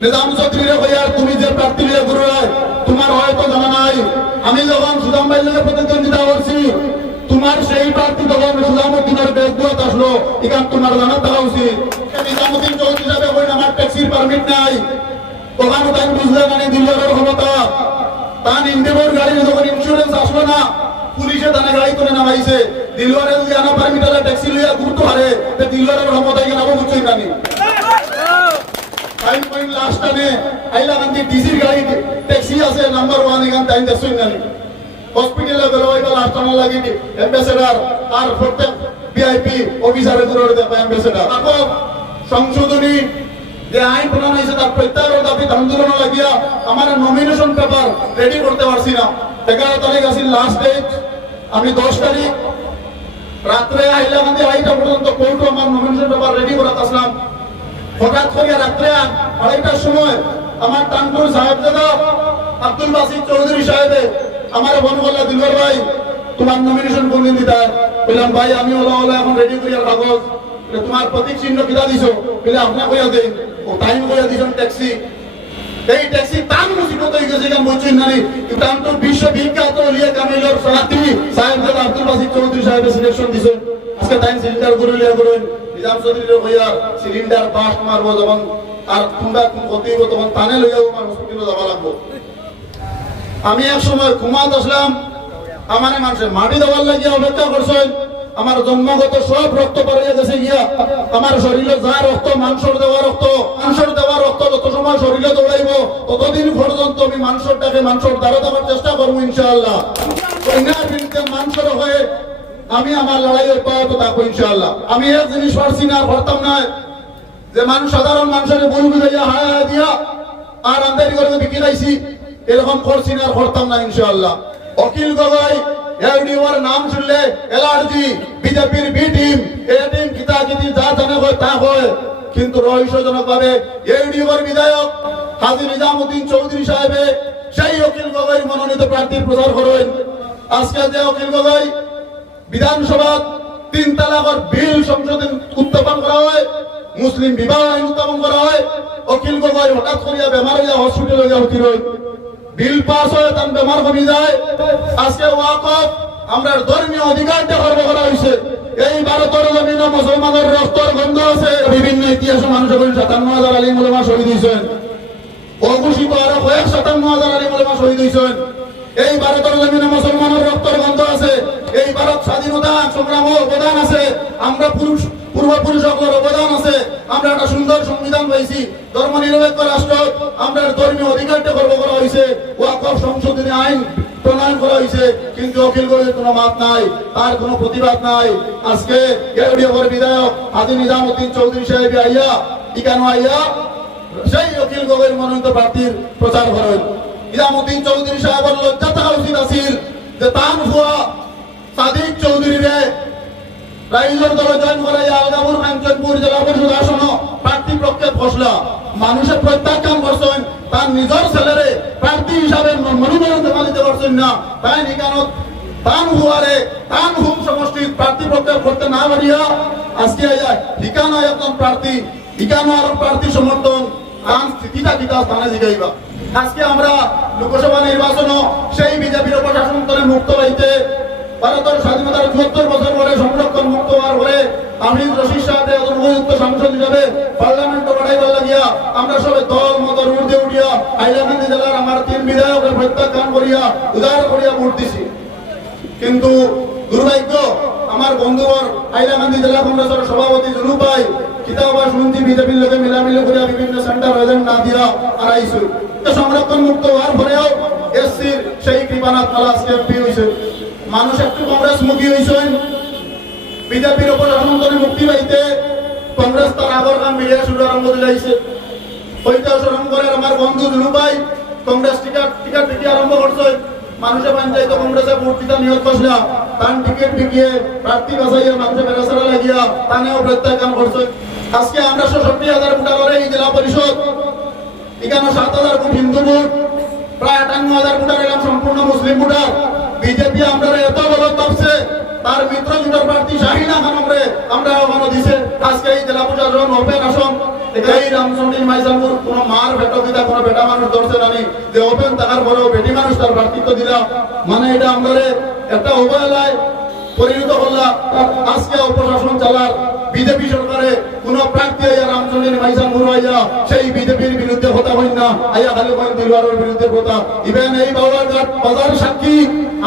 নিজাম চৌধুরীরে কইয়ার তুমি যে না পুলিশে তানে গাড়ি করে নামাইছে। দিলওয়ারে যদি আনা পারমিট হলে ট্যাক্সি লইয়া গুরুত্ব দিলওয়ারের ফাইভ পয়েন্ট লাস্ট টানে আইলা গান্ধী ডিসির গাড়ি ট্যাক্সি আছে নাম্বার ওয়ান এখান টাইম দেখছই না হসপিটালে গেল ওইবার লাস্ট টানা লাগি অ্যাম্বাসেডার আর প্রত্যেক ভিআইপি অফিসারের দূরে দেখো অ্যাম্বাসেডার সংশোধনী, যে আইন প্রণয়ন হয়েছে, তার প্রত্যাহার দাবি আন্দোলন লাগিয়া আমার নমিনেশন পেপার রেডি করতে পারছি না। এগারো তারিখ আছে লাস্ট ডেট আমি দশ তারিখ রাত্রে আইলা গান্ধী আইটা পর্যন্ত কোর্ট আমার নমিনেশন পেপার রেডি করাতে আসলাম। হঠাৎ করে রাত্রে আড়াইটার সময় আমার টানপুর সাহেব দাদা আব্দুল বাসির চৌধুরী সাহেবে আমার ফোন করলা ভাই তোমার নমিনেশন কোনদিন দিতা বললাম ভাই আমি ওলা ওলা এখন রেডি করিয়া কাগজ বলে, তোমার প্রতীক চিহ্ন কিনা দিছো? বলে আপনা কইয়া দেই। ও টাইম কইয়া দিছেন ট্যাক্সি। এই ট্যাক্সি তান মুসিবত হয়ে গেছে কেন বলছেন না টান তো বিশ্ব বিখ্যাত লিয়া কামিলর সাথী সাহেব আব্দুল বাসির চৌধুরী সাহেবের সিলেকশন দিছে। আজকে টাইম সিলিন্ডার করে লিয়া করেন নিজাম চৌধুরীর হইয়া সিলিন্ডার পাস মারবো যখন আর কোনটা কোন ক্ষতি হইব তখন টানে লইয়া আমার হসপিটালে লাগবো। আমি এক সময় ঘুমাত আসলাম, আমার মানুষের মাটি দেওয়ার লাগিয়া অপেক্ষা করছেন, আমার জন্মগত সব রক্ত পাড়িয়ে গেছে গিয়া, আমার শরীরে যা রক্ত, মাংসর দেওয়া রক্ত, মাংসর দেওয়া রক্ত যত সময় শরীরে দৌড়াইব, ততদিন পর্যন্ত আমি মাংসরটাকে মাংসর দ্বারা দেওয়ার চেষ্টা করব ইনশাআল্লাহ। মাংসর হয়ে আমি আমার লড়াইয়ের পাওয়া থাকব ইনশাআল্লাহ। আমি এক জিনিস পারছি না পারতাম না। যে মানুষ, সাধারণ মানুষের ভুল বুঝাইয়া হায় দিয়া আর আন্দারি করে বিক্রি খাইছি এরকম করছি না আর করতাম না ইনশাআল্লাহ। অখিল গগৈ, এলডিওর নাম শুনলে এলআরজি, বিজেপির বি টিম, এ টিম কিতা কিতি যা জানে হয় তা হয়। কিন্তু রহস্যজনক ভাবে এলডিওর বিধায়ক হাজি নিজামুদ্দিন চৌধুরী সাহেবে সেই অখিল গগৈ মনোনীত প্রার্থীর প্রচার করেন। আজকে যে অখিল গগৈ বিধানসভা তিন তালাকর বিল সংসদে উত্থাপন করা হয়, মুসলিম বিবাহ আইন উত্থাপন করা হয়, অখিল গগৈ হঠাৎ করিয়া বেমার হইয়া হসপিটালে উঠি রই বিল পাস হয় তার বেমার কমি যায়। আজকে ওয়াকফ আমরা ধর্মীয় অধিকারটা গর্ব করা হয়েছে এই ভারতের জমিনে মুসলমানের রক্তর গন্ধ আছে। বিভিন্ন ইতিহাসে মানুষ বলেন সাতান্ন হাজার আলী মুলমা শহীদ হয়েছেন অঘোষিত আরও কয়েক সাতান্ন হাজার আলী মুলমা শহীদ হয়েছেন এই ভারতের জমিনে মুসলমানের রক্তর গন্ধ এই ভারত স্বাধীনতা সংগ্রাম অবদান আছে। আমরা পুরুষ পূর্বপুরুষের অবদান আছে। আমরা একটা সুন্দর সংবিধান পাইছি। ধর্ম নিরপেক্ষ রাষ্ট্র, আমরা ধর্মীয় অধিকারটা গর্ব করা হয়েছে ওয়াকফ সংশোধনী আইন প্রণয়ন করা হয়েছে কিন্তু অখিল গগৈর কোনো মাত নাই, তার কোনো প্রতিবাদ নাই। আজকে কেউডিয়াগর বিধায়ক হাজি নিজামুদ্দিন চৌধুরী সাহেব আইয়া, ইকানো আইয়া, সেই অখিল গগৈর মনোনীত প্রার্থীর প্রচার করেন। নিজামুদ্দিন চৌধুরী সাহেবের লজ্জা থাকা উচিত আছিল যে তান ভুয়া সাদিক চৌধুরীরে রাইজর দল জয়েন করে আলগাপুর কাঞ্চনপুর জেলা পরিষদ আসন প্রার্থী পক্ষে ফসলা মানুষের প্রত্যাখ্যান করছেন, তার নিজের ছেলেরে প্রার্থী হিসাবে মনোনয়ন জমা দিতে পারছেন না। তাই নিকানত তান হুয়ারে, তান হুম সমষ্টির প্রার্থী পক্ষে করতে না পারিয়া আজকে ঠিকানা একজন প্রার্থী, ঠিকানা আর প্রার্থী সমর্থন তান স্থিতিটা কিতা স্থানে জিগাইবা। আজকে আমরা লোকসভা নির্বাচন সেই বিজেপির করে মুক্ত হইতে ভারতের স্বাধীনতার চুয়াত্তর বছর পরে সংরক্ষণ মুক্ত হওয়ার পরে আমি রশিদ সাহেবের একজন উপযুক্ত সাংসদ হিসাবে পার্লামেন্ট বাড়াইবার লাগিয়া আমরা সবাই দল, মত উর্দে উঠিয়া হাইলাকান্দি জেলার আমার তিন বিধায়কের প্রত্যাখ্যান করিয়া, উদার করিয়া ভোট দিছি। কিন্তু দুর্ভাগ্য, আমার বন্ধুবর হাইলাকান্দি জেলা কংগ্রেসের সভাপতি জুলু ভাই কিতাবা শুনছি, বিজেপির লোকে মিলামিলি করিয়া বিভিন্ন সেন্টার এজেন্ট না দিয়া আইসু সংরক্ষণ মুক্ত হওয়ার পরেও এসসির সেই কৃপানাথ আজকে এমপি হয়েছে মানুষ একটু কংগ্রেস মুখী হয়েছেন বিজেপির উপর অনন্তরে মুক্তি পাইতে কংগ্রেস তার আগর কাম মিলিয়ে শুরু আরম্ভ দিলাইছে হইতে আরম্ভ করে আমার বন্ধু রুবাই কংগ্রেস টিকিট টিকিট বিক্রি আরম্ভ করছে। মানুষে পঞ্চায়েত কংগ্রেসে ভোট দিতে নিয়োগ করছিল তার টিকিট বিকিয়ে প্রার্থী বাছাইয়া মানুষে বেড়াচারা লাগিয়া তানেও প্রত্যাখ্যান করছে। আজকে আমরা ষষ্ঠি হাজার ভোটারের এই জেলা পরিষদ, এখানে সাত হাজার ভোট হিন্দু ভোট, প্রায় আটান্ন হাজার ভোটার এলাম সম্পূর্ণ মুসলিম ভোটার। বিজেপি আমরা এত বড় তপছে, তার মিত্র জোটের প্রার্থী শাহিনা খানমরে আমরা ওখানে দিছে, আজকে এই জেলা প্রশাসন ওপেন আসন এই রামচন্দ্রী মাইসালপুর, কোন মার বেটা পিতা, কোন বেটা মানুষ ধরছে নানি যে ওপেন তাহার বড় বেটি মানুষ তার প্রার্থিত্ব দিলা। মানে এটা আমাদের একটা অবহেলায় পরিণত হল্লা আজকে অপশাসন চালার বিজেপি সরকারে কোন প্রার্থী আইয়া রামচন্দ্রী মাইসালপুর আইয়া সেই বিজেপির কয়েন দিলওয়ারের বিরুদ্ধে সাক্ষী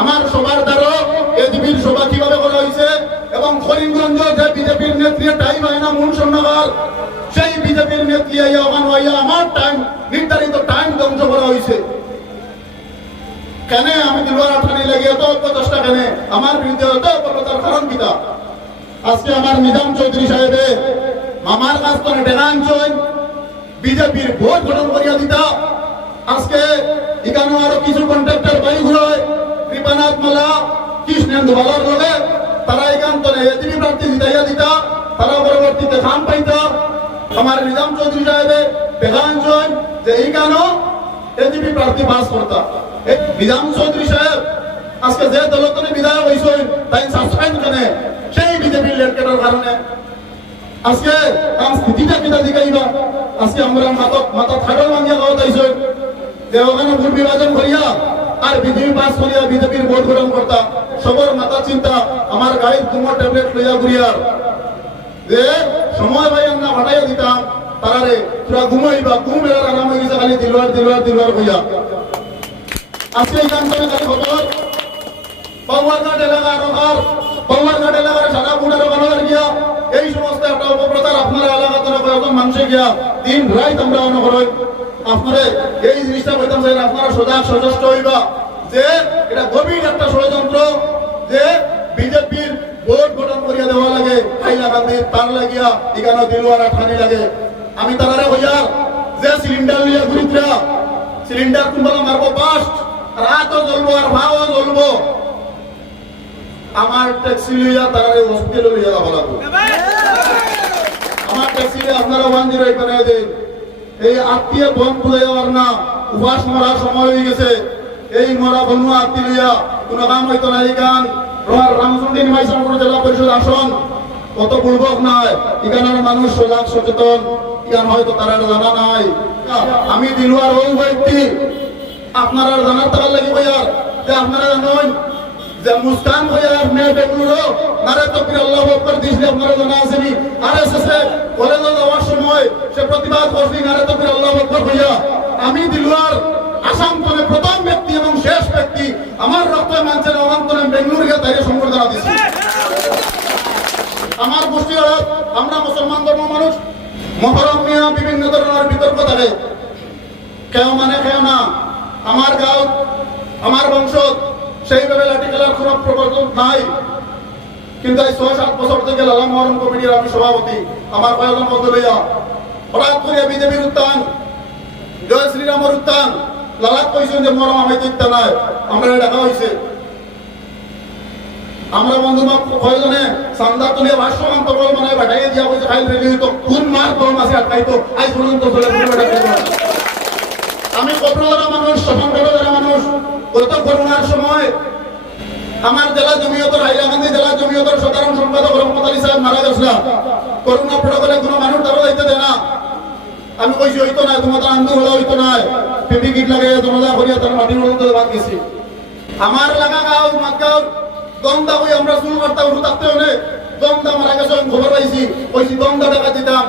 আমার সবার দ্বারা এজিপির সভা আমার টাইম নির্ধারিত আমি নিজাম চৌধুরী সাহেবে মামার কাছ করে ডেনাঞ্চল বিজেপির ভোট গঠন করিয়া দিতা। আজকে এখানে আরও কিছু কন্ট্রাক্টর বাড়ি ঘুরয়। কৃপানাথ মালা, কৃষ্ণেন্দু বালার লগে তারা এখান তো এজিবি প্রার্থী জিতাইয়া দিতা। তারা পরবর্তীতে খান পাইতা। আমার নিজাম চৌধুরী সাহেবে দেখাঞ্চল যে এইখানেও এজিপি প্রার্থী পাস করতা। এই নিজাম চৌধুরী সাহেব, আজকে যে দলতনে বিধায়ক হইছেন তাই সাসপেন্ড কেনে সেই বিজেপির লেটকেটার কারণে। আজকে স্থিতিটা কিটা দিকাইবা আজকে আমরা মাথা মাথা থাকল মানিয়া তাইছেন যে ওখানে ভোট বিভাজন করিয়া আর বিজেপি পাস করিয়া বিজেপির ভোট গ্রহণ করতা সবর মাথা চিন্তা আমার গাড়ির কুমোর ট্যাবলেট লইয়া ঘুরিয়ার যে সময় ভাই আমরা হটাইয়া দিতাম তারারে পুরা ঘুমাইবা ঘুম এলার আরাম হয়ে গেছে, খালি দিলওয়ার দিলওয়ার দিলওয়ার হইয়া আজকে এই গান করে খালি খবর পাওয়ারঘাট এলাকার রকার পাওয়ারঘাট এলাকার সারা বুড়ার বানাবার গিয়া। এই সমস্ত একটা অপপ্রচার আপনারা এলাকাতে কয়েকজন মানুষে গিয়া দিন রাত আমরা অনকরই আপনারা এই জিনিসটা বলতাম যে আপনারা সজাগ সচেষ্ট হইবা। যে এটা গভীর একটা ষড়যন্ত্র, যে বিজেপির ভোট গঠন করিয়া দেওয়া লাগে, হাইলা গান্ধী তার লাগিয়া দিলওয়ারা ঠানি লাগে। আমি তারারে হইয়ার যে সিলিন্ডার লিয়া ঘুরিতরা, সিলিন্ডার কুম্বালা মারবো পাস্ট রাতও জ্বলবো আর ভাও জ্বলবো। আমার ট্যাক্সি লইয়া তারারে হসপিটালে লইয়া যাব লাগবো। আমার ট্যাক্সি আপনারা এই আত্মীয় বন খুলে যাওয়ার না উপাস মরার সময় হয়ে গেছে। এই মরা বনুয়া আত্মী লইয়া কোন কাম হইতো না, এই গান রোহার রামচন্দ্রী নিমাইশামপুর জেলা পরিষদ আসন। কত পূর্বক নাই এখানের মানুষ সজাগ সচেতন। এখানে হয়তো তারা জানা নাই। আমি দিলুয়ার ওই ব্যক্তি। আপনারা জানার তার লাগিব ইয়ার যে আপনারা জানেন যে মুস্কান হইয়ার মেয়ে বেঙ্গুলো নারে তো ফির আল্লাহ আকবার দিয়েছিল আপনারা জানা আসেনি আর এসেছে কলেজে যাওয়ার সময় সে প্রতিবাদ করছি নারে তো ফির আল্লাহ আকবার হইয়া। আমি দিলুয়ার আসাম তলে প্রথম ব্যক্তি এবং শেষ ব্যক্তি, আমার রক্ত মানছেন অবান্তরে বেঙ্গুলোর গিয়ে তাই সম্বর্ধনা দিচ্ছি আমার গোষ্ঠী আমরা মুসলমান ধর্ম মানুষ, মহরম নিয়ে বিভিন্ন ধরনের বিতর্ক থাকে। কেউ মানে কেউ না। আমার গাঁও, আমার বংশ সেইভাবে লাঠি খেলার কোনো প্রবর্তন নাই। কিন্তু এই ছয় সাত বছর থেকে লালা মহরম কমিটির আমি সভাপতি। আমার কয়েকজন লইয়া হঠাৎ করে বিজেপির উত্থান, জয় শ্রীরামের উত্থান। লালাত কইছেন যে মরম আমি চিন্তা নাই, আমরা দেখা হয়েছে আমরা বন্ধু কয়জনে তুলিয়া ভাষ্যমান তরল মানে দিয়া কইছে খাইল রেডি হইতো, কোন মার দম আছে আটকাইতো আই পর্যন্ত আমি কপ্রদারা মানুষ সফলদারা মানুষ। গত করোনার সময় আমার জেলা জমিয়তর হাইলাকান্দি জেলা জমিয়তর সাধারণ সম্পাদক রহমত আলী সাহেব মারা গেছিল। করোনা প্রটোকলে কোনো মানুষ আমি কইছি, হইতো না তোমাদের আন্দু হলে, হইতো না। পিপি কিট লাগে জমা করিয়া তার গেছি আমার লাগা গাঁও, মাতগাঁও দমদা হই আমরা শুরু করতাম উঠু থাকতে হলে দমদা মারা গেছে আমি খবর পাইছি। কইছি দমদা টাকা দিতাম।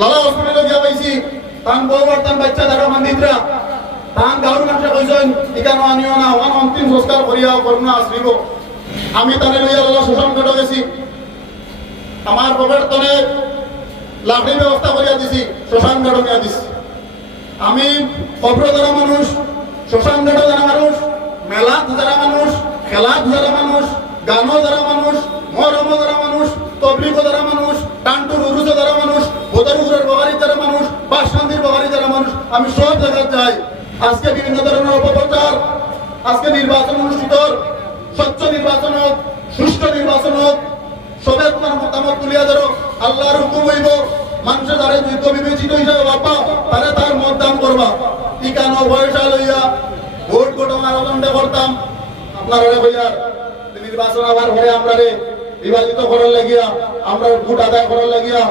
লালা হসপিটালে পাইছি। তান বউ আর তান বাচ্চা যারা মান্দিতরা তান গাঁর মানুষে কইছেন এখানে আনিও না। ওখানে অন্তিম সংস্কার করিয়া করুণা আসলিব আমি তানে লইয়া লালা শোষণ কেটে গেছি। পকেট তলে লাঠি ব্যবস্থা করিয়া দিছি, শ্মশান ঘাটও নিয়ে দিছি। আমি যারা মানুষ, শ্মশান ঘাটও যারা মানুষ মেলাত যারা মানুষ খেলাত যারা মানুষ, গানও যারা মানুষ মরমও যারা মানুষ, তবলিগও যারা মানুষ টান্টুর উরুজও যারা মানুষ বোদারুগুরের বাগারি যারা মানুষ বাসকান্দির বাগারি যারা মানুষ। আমি সব জায়গায় যাই। আজকে বিভিন্ন ধরনের অপপ্রচার, আজকে নির্বাচন অনুষ্ঠিত স্বচ্ছ নির্বাচন হোক, সুষ্ঠু নির্বাচন হোক, সবে তোমার মতামত তুলিয়া ধরো, আল্লাহর হুকুম হইব, মানুষের দ্বারা যোগ্য বিবেচিত হিসাবে বাপা তারা তার মত দান করবা। টিকানো বয়সা লইয়া ভোট ঘটনার অদণ্ডে করতাম। আপনারা রে ভাইয়া, নির্বাচন আবার হয়ে আমরা রে বিভাজিত করার লাগিয়া, আমরা ভোট আদায় করার লাগিয়া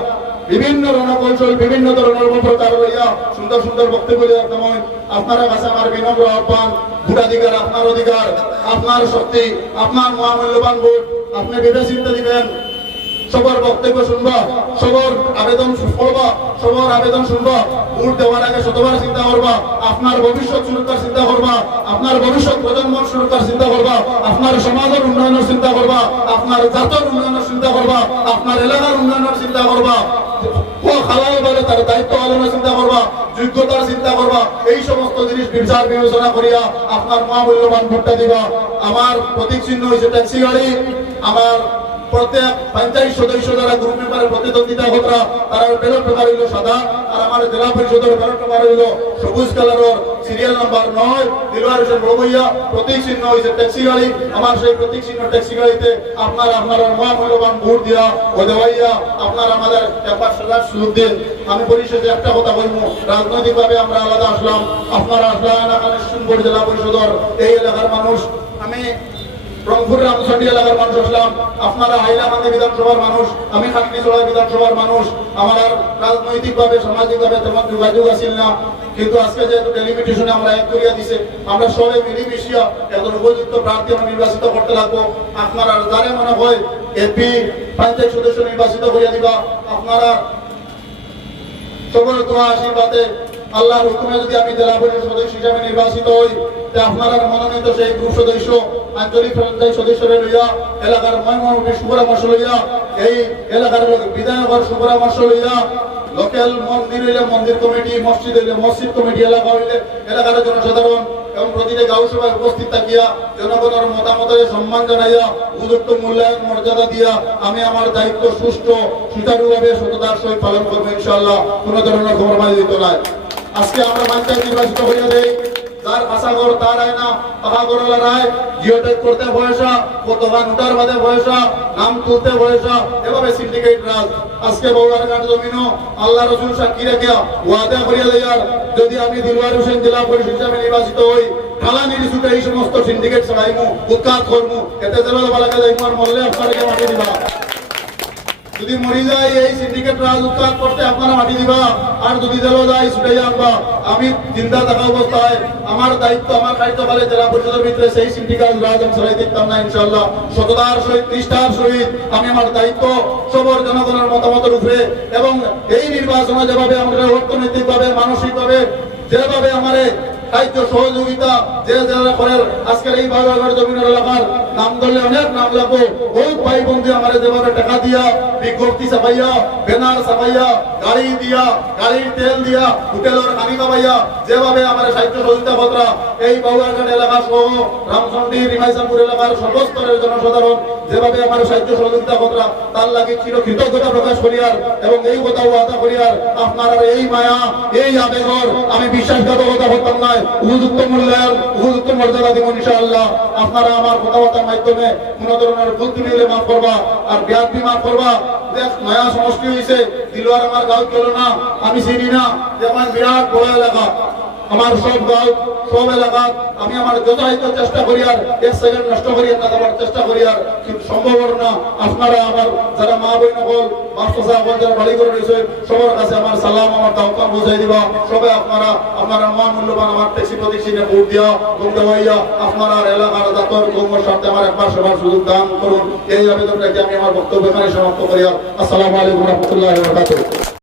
বিভিন্ন রণকৌশল, বিভিন্ন ধরনের প্রচার লইয়া সুন্দর সুন্দর বক্তব্য লইয়া তেমন আপনার কাছে আমার বিনম্র আহ্বান। ভোটাধিকার আপনার অধিকার, আপনার শক্তি, আপনার মহামূল্যবান ভোট। আপনি বিবেচিত দিবেন। সবার বক্তব্য শুনবা, সবার আবেদন পড়বা সবার আবেদন শুনবা। ভোট দেওয়ার আগে শতবার চিন্তা করবা, আপনার ভবিষ্যৎ সুরক্ষার চিন্তা করবা, আপনার ভবিষ্যৎ প্রজন্ম সুরক্ষার চিন্তা করবা, আপনার সমাজের উন্নয়নের চিন্তা করবা, আপনার জাতের উন্নয়নের চিন্তা করবা, আপনার এলাকার উন্নয়নের চিন্তা করবা আমার প্রতীক চিহ্ন হয়েছে ট্যাক্সি গাড়ি, আমার প্রত্যেক পঞ্চায়েত সদস্য যারা গ্রুপ মেম্বারের প্রতিদ্বন্দ্বিতা হতরা তারা ব্যালট পেপার হইল সাদা, আর আমার জেলা পরিষদের ব্যালট পেপার হইল সবুজ কালারের সিরিয়াল নাম্বার নয়, দিলওয়ার হোসেন বড়বইয়া প্রতীক চিহ্ন হয়েছে ট্যাক্সি গাড়ি। আমার সেই প্রতীক চিহ্ন ট্যাক্সি গাড়িতে আপনার আপনার মহামূল্যবান ভোট দিয়া ও দেওয়াইয়া আপনার আমাদের একবার সাজার সুযোগ দিন। আমি পরিশেষে একটা কথা বলব, রাজনৈতিকভাবে আমরা আলাদা আসলাম। আপনারা কানেকশনপুর জেলা পরিষদের, এই এলাকার মানুষ। আমি রংপুরের রামসাটি এলাকার মানুষ আসলাম। আপনারা হাইলাকান্দি বিধানসভার মানুষ, আমি খাটনিচড়া বিধানসভার মানুষ। আমার আর রাজনৈতিকভাবে, সামাজিকভাবে তেমন যোগাযোগ আছিল না। কিন্তু আজকে যেহেতু ডেলিমিটেশনে আমরা এক করিয়া দিছে, আমরা সবাই মিলি মিশিয়া একজন উপযুক্ত প্রার্থী আমরা নির্বাচিত করতে লাগবো। আপনারা যারে মনে হয় এপি পঞ্চায়েত সদস্য নির্বাচিত করিয়া দিবা। আপনারা সকলের তোমার আশীর্বাদে আল্লাহর হুকুমে যদি আমি জেলা পরিষদ সদস্য হিসাবে নির্বাচিত হই, তা আপনারা মনোনীত সেই গ্রুপ সদস্য আঞ্চলিক পঞ্চায়েত সদস্যরে লইয়া এলাকার ময়মুটি সুপরামর্শ লইয়া, এই এলাকার বিধায়কের সুপরামর্শ লইয়া, লোকাল মন্দির হইলে মন্দির কমিটি, মসজিদ হইলে মসজিদ কমিটি, এলাকা হইলে এলাকার জনসাধারণ এবং প্রতিটা গাঁও সভায় উপস্থিত থাকিয়া জনগণের মতামতের সম্মান জানাইয়া উপযুক্ত মূল্যায়ন, মর্যাদা দিয়া আমি আমার দায়িত্ব সুষ্ঠু, সুচারুভাবে সততার সহিত পালন করব ইনশাল্লাহ কোন ধরনের খবরমাই দিত নাই আজকে আমরা পঞ্চায়েত নির্বাচিত হইয়া দেই। যার আশা কর তার আয়না আশা করলা রায় জিওটেক করতে পয়সা কতখান উঠার বাদে পয়সা নাম তুলতে পয়সা এভাবে সিন্ডিকেট রাজ। আজকে বউলার ঘাট জমিনও আল্লাহ রসুল সাক্ষী রেখে ওয়াদা করিয়া দেয়ার যদি আমি দিলওয়ার হোসেন জেলা পরিষদ হিসাবে নির্বাচিত হই, ঢালা নির্দিষ্ট এই সমস্ত সিন্ডিকেট ছড়াইমু, উৎখাত করমু, এতে জেলা বালাকে যাইমু আর আপনারা মাটি দিবা। যদি মরি যায়, এই সিন্ডিকেট রাজ উৎখাত করতে আপনারা মাটি দিবা, আর যদি জেল যায়, ছুটে আনবা আমি চিন্তা থাকা অবস্থায়, আমার দায়িত্ব, আমার কার্যকালে জেলা পরিষদের ভিতরে সেই সিন্ডিকেট রাজ আমি ছড়াই দিতাম না ইনশাল্লাহ সততার সহিত, নিষ্ঠার সহিত আমি আমার দায়িত্ব, সবর জনগণের মতামতের উপরে। এবং এই নির্বাচনে যেভাবে আমরা অর্থনৈতিকভাবে, মানসিকভাবে, যেভাবে আমারে সাহায্য, সহযোগিতা, যে যারা করেন, আজকের এই বারো এগারো জমিনের এলাকার নাম ধরলে অনেক নাম লাগবো। ওই ভাই বন্ধু আমার যেভাবে টাকা দিয়া, বিজ্ঞপ্তি ছাপাইয়া ব্যানার ছাপাইয়া গাড়ি দিয়া, গাড়ির তেল দিয়া, হোটেলের পানি খাবাইয়া, যেভাবে আমার সাহিত্য সহযোগিতা পত্রা, এই বাবুয়ারঘাট এলাকা সহ রামচন্ডী রিমাইসামপুর এলাকার সর্বস্তরের জনসাধারণ যেভাবে আমার সাহিত্য সহযোগিতা পত্রা তার লাগে চির কৃতজ্ঞতা প্রকাশ করিয়ার এবং এই কথা ওয়াদা করিয়ার, আপনার এই মায়া, এই আবেগর আমি বিশ্বাসঘাতকতা করতাম নাই উপযুক্ত মূল্যায়ন উপযুক্ত মর্যাদা দিব ইনশাআল্লাহ। আপনারা আমার কথাবার্তার মাধ্যমে কোন ধরনের ত্রুটি হলে মাফ করবা আর ব্যাধি মাফ করবা। দেখ, নয়া সমষ্টি হয়েছে দিলওয়ার আমার গাঁও চলো না, আমি চিনি না যে আমার বিরাট বড় এলাকা। আমার সব গাঁও সব এলাকা, আমি আমার যথাযথ চেষ্টা করি আর এক সেকেন্ড নষ্ট করি না আমার চেষ্টা করি আর কিন্তু সম্ভব না। আপনারা আমার যারা মা বই নকল আমার দিবা। মূল্যবান এই আবেদনটাকে আমি বক্তব্য এখানে সমাপ্ত করি আসসালামু আলাইকুম রহমতুল্লাহ